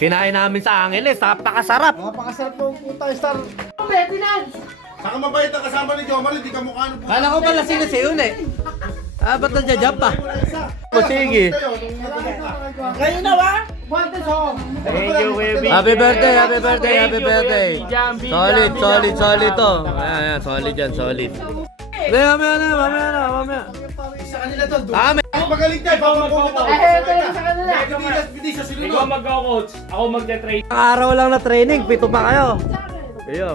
Kinain namin sa Angeles, napakasarap. Napakasarap po puta, Star. Saka mabait ang kasama ni Jomar, hindi ka mukha ng Kala ko pala sino si Yun eh. Ah, ba't nandiyan pa? O sige. Kayo na ba? Thank you, baby. Happy birthday, happy birthday, happy birthday. Solid, solid, solid to. Ayan, solid yan, solid. Mamaya na. Sa kanila doon. Kami. Magaling ka, ipapapukot ako. sa kanila. Hindi sa Ikaw sinunod. mag-coach, ako magte-train. Ang araw lang na training, 7 pa kayo. Iyo.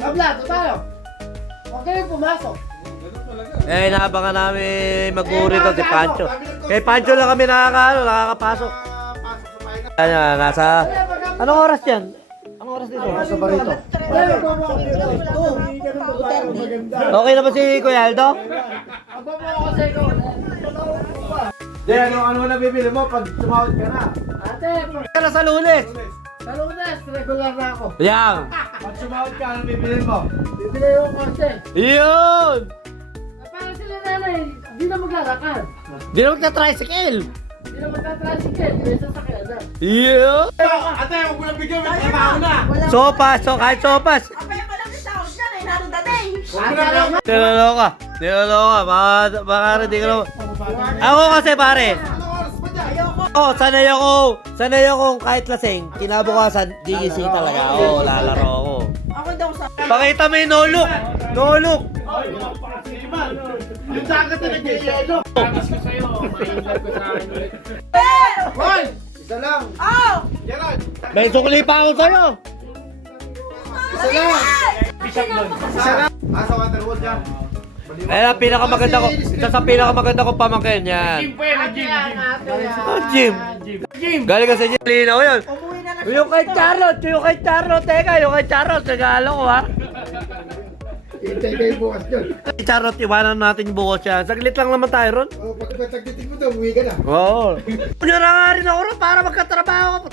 Abla, tayo. Okay, pumasok. Eh, inaabangan namin mag-uri to si Pancho. Kay Pancho lang kami nakakapasok. Pasok sa bahay na. Ayan, nasa... Anong oras yan? Anong oras dito? Sa barito. Okay na ba si Kuya Aldo? Di, ano na bibili mo pag tumawad ka na? Ate, Kaya sa Lunes. sa Lunes, regular na ako. Yan. Pag tumawad ka, ano bibili mo? Bibili yung kotse. Yun! Para sila nanay, di na maglalakad. Di na magka-tricycle. Di na magta-tricycle, may sasakyan na. Yun! Ate, huwag mo na bigyan, may trabaho na. Sopas, kahit sopas. Kaya pala ang sound niya, eh, naradating. Huwag mo na bigyan. Niloloka. Niloloka. Baka hindi ka naman. Ako kasi pare. Anong oras pa dyan? Oh, sanay ako kahit lasing. Kinabukasan, gigising talaga. Oo, lalaro ako. Ako daw sa... Pakita mo yung no look. No look. Yung dagat na nag-yelo. Promise ko sa'yo, mailap ko sa akin ulit. Hoy! Isa lang. Oh! Gerard. May sukli pa ako sa'yo. Isa lang. Pisak doon. Isa lang. Sa Waterwood yan. Ayan ang pinakamaganda ko. Isa sa pinakamaganda kong pamangkin yan. Gym po yan, gym. Ah, Jim. Gym. Galing kasi niya. Linaw yun. Umuwi na na Yung kay Charlotte. Teka, yung kay Charlotte. Regalo ko ha. Hintay kayo bukas dyan. Kay Charlotte, iwanan natin bukas yan. Saglit lang naman tayo ron. Pag sagditin mo daw, uwi ka na. Oo. Nyo na nga rin ako ron para magkatrabaho ko.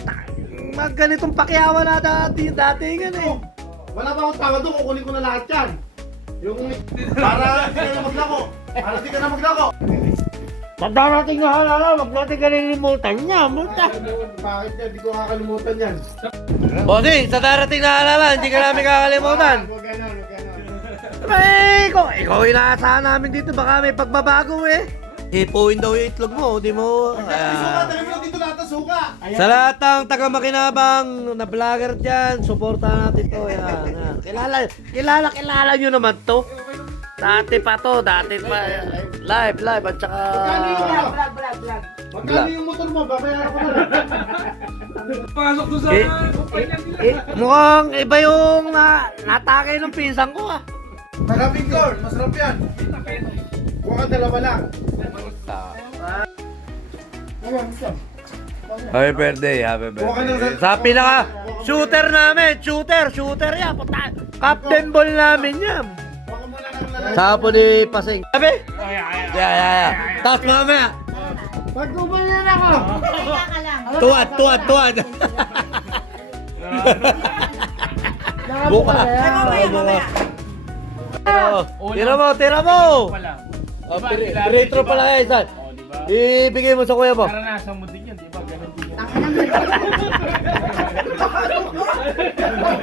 Mag ganitong pakyawan na dati nga eh. Wala pa akong tawa doon, kukunin ko na lahat yan. Yung para hindi ka na maglako. Para hindi ka na maglako. Sa darating na halala, wag natin kalilimutan niya. Multa. Bakit ka? Hindi ko kakalimutan yan. Bossing, sa darating na halala, hindi ka namin kakalimutan. Huwag ganon, huwag ganon. Eh, ikaw inaasahan namin dito. Baka may pagbabago eh. Hipuin daw yung itlog mo, di mo. Suka, dali mo lang dito lahat ng suka. Sa lahat ng taga-makinabang na vlogger dyan, supportahan natin to. Yan. Kilala nyo naman to. Dati pa. Live, at saka... Magkano yung motor mo? Babayaran ko na. Pasok doon sa... Mukhang iba yung natakay ng pinsan ko ah. Maraming corn, masarap yan. Kuha ka dalawa lang. Happy birthday. Sa pinaka shooter namin, shooter yan. Puta, captain ball namin yan. Kuha ka muna ng lalaki. Sa po ni Pasing. Sabi? Yeah. Tapos mamaya, Pag umalan ako. Kaya ka lang. tuwad. Buka. Ay, mamaya. Tira mo. Pa lang. Oh, retro pala yan, San. Oh, di ba? Ibigay mo sa kuya mo. Naranasan mo din yan, di ba? Ganun din yan. Ang